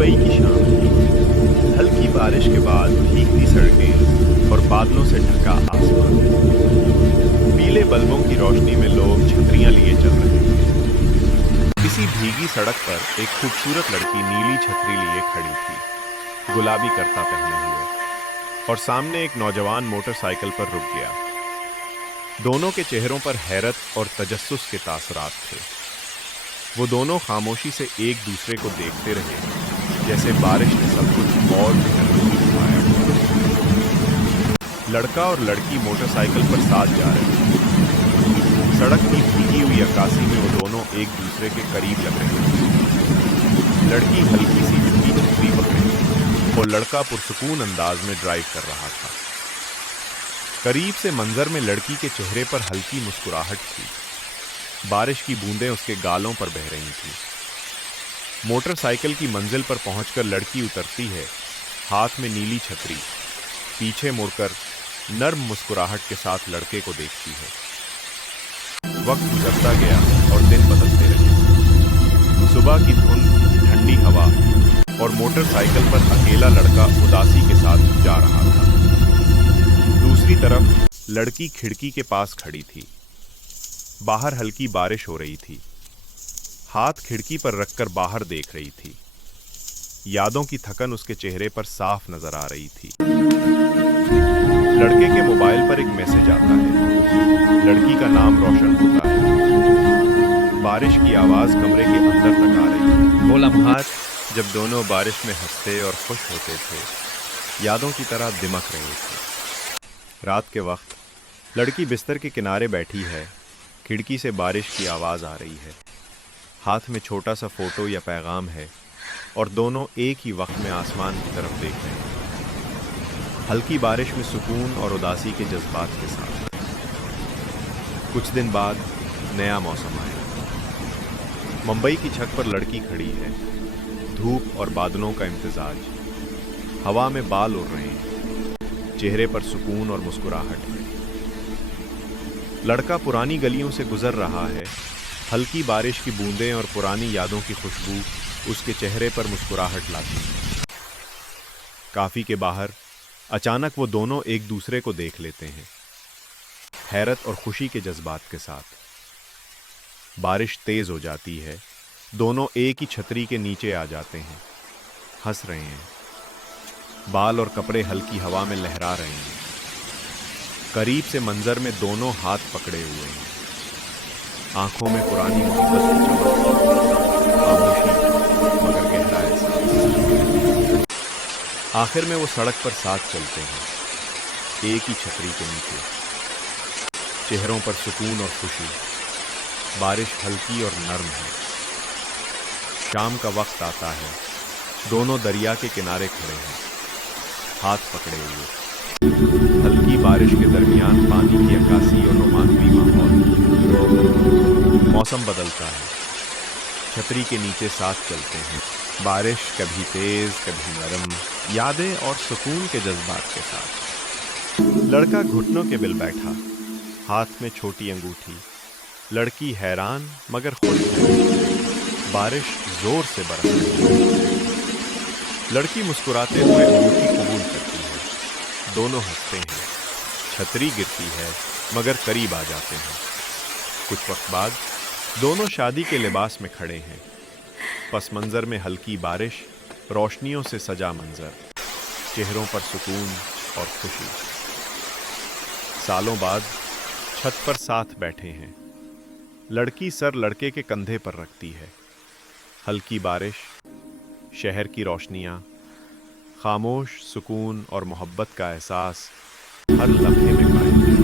मुंबई की शाम थी। हल्की बारिश के बाद भीगती सड़कें और बादलों से ढका आसमान। पीले बल्बों की रोशनी में लोग छतरियां लिए चल रहे थे। किसी भीगी सड़क पर एक खूबसूरत लड़की नीली छतरी लिए खड़ी थी, गुलाबी कर्ता पहने हुए, और सामने एक नौजवान मोटरसाइकिल पर रुक गया। दोनों के चेहरों पर हैरत और तजस्सुस के तासरात थे। वो दोनों खामोशी से एक दूसरे को देखते रहे, जैसे बारिश ने सब कुछ और भी नरमी छुपाया हुआ। लड़का और लड़की मोटरसाइकिल पर साथ जा रहे थे। सड़क की भीगी हुई अक्कासी में वो दोनों एक दूसरे के करीब लग रहे थे। लड़की हल्की सी झुकी छतरी पकड़े और लड़का पुरसुकून अंदाज में ड्राइव कर रहा था। करीब से मंजर में लड़की के चेहरे पर हल्की मुस्कुराहट थी। बारिश की बूंदें उसके गालों पर बह रही थीं। मोटरसाइकिल की मंजिल पर पहुंचकर लड़की उतरती है, हाथ में नीली छतरी, पीछे मुड़कर नर्म मुस्कुराहट के साथ लड़के को देखती है। वक्त गुजरता गया और दिन बदलते रहे। सुबह की धुंध, ठंडी हवा और मोटरसाइकिल पर अकेला लड़का उदासी के साथ जा रहा था। दूसरी तरफ लड़की खिड़की के पास खड़ी थी। बाहर हल्की बारिश हो रही थी। हाथ खिड़की पर रखकर बाहर देख रही थी। यादों की थकन उसके चेहरे पर साफ नजर आ रही थी। लड़के के मोबाइल पर एक मैसेज आता है। लड़की का नाम रोशन होता है। बारिश की आवाज कमरे के अंदर तक आ रही है। वो लम्हात जब दोनों बारिश में हंसते और खुश होते थे, यादों की तरह दिमक रहे थे। रात के वक्त लड़की बिस्तर के किनारे बैठी है। खिड़की से बारिश की आवाज़ आ रही है। हाथ में छोटा सा फोटो या पैगाम है और दोनों एक ही वक्त में आसमान की तरफ देख रहे हैं, हल्की बारिश में सुकून और उदासी के जज्बात के साथ। कुछ दिन बाद नया मौसम आया। मुंबई की छत पर लड़की खड़ी है, धूप और बादलों का इम्तिजाज। हवा में बाल उड़ रहे हैं, चेहरे पर सुकून और मुस्कुराहट है। लड़का पुरानी गलियों से गुजर रहा है। हल्की बारिश की बूंदें और पुरानी यादों की खुशबू उसके चेहरे पर मुस्कुराहट लाती है। काफी के बाहर अचानक वो दोनों एक दूसरे को देख लेते हैं, हैरत और खुशी के जज्बात के साथ। बारिश तेज हो जाती है। दोनों एक ही छतरी के नीचे आ जाते हैं, हंस रहे हैं। बाल और कपड़े हल्की हवा में लहरा रहे हैं। करीब से मंजर में दोनों हाथ पकड़े हुए हैं। आंखों में पुरानी मोहब्बत की चमक, खामोशी मगर गहरा एहसास। आखिर में वो सड़क पर साथ चलते हैं, एक ही छतरी के नीचे, चेहरों पर सुकून और खुशी। बारिश हल्की और नर्म है। शाम का वक्त आता है। दोनों दरिया के किनारे खड़े हैं, हाथ पकड़े हुए। हल्की बारिश के दरमियान पानी की अक्कासी और रोमांटिक माहौल। मौसम बदलता है। छतरी के नीचे साथ चलते हैं। बारिश कभी तेज कभी नरम, यादें और सुकून के जज्बात के साथ। लड़का घुटनों के बिल बैठा, हाथ में छोटी अंगूठी। लड़की हैरान मगर खुश है। बारिश जोर से बरस रही है। लड़की मुस्कुराते हुए अंगूठी कबूल करती है। दोनों हंसते हैं। छतरी गिरती है मगर करीब आ जाते हैं। कुछ वक्त बाद दोनों शादी के लिबास में खड़े हैं। पस मंजर में हल्की बारिश, रोशनियों से सजा मंजर, चेहरों पर सुकून और खुशी। सालों बाद छत पर साथ बैठे हैं। लड़की सर लड़के के कंधे पर रखती है। हल्की बारिश, शहर की रोशनियां, खामोश सुकून और मोहब्बत का एहसास हर लम्हे में कायम है।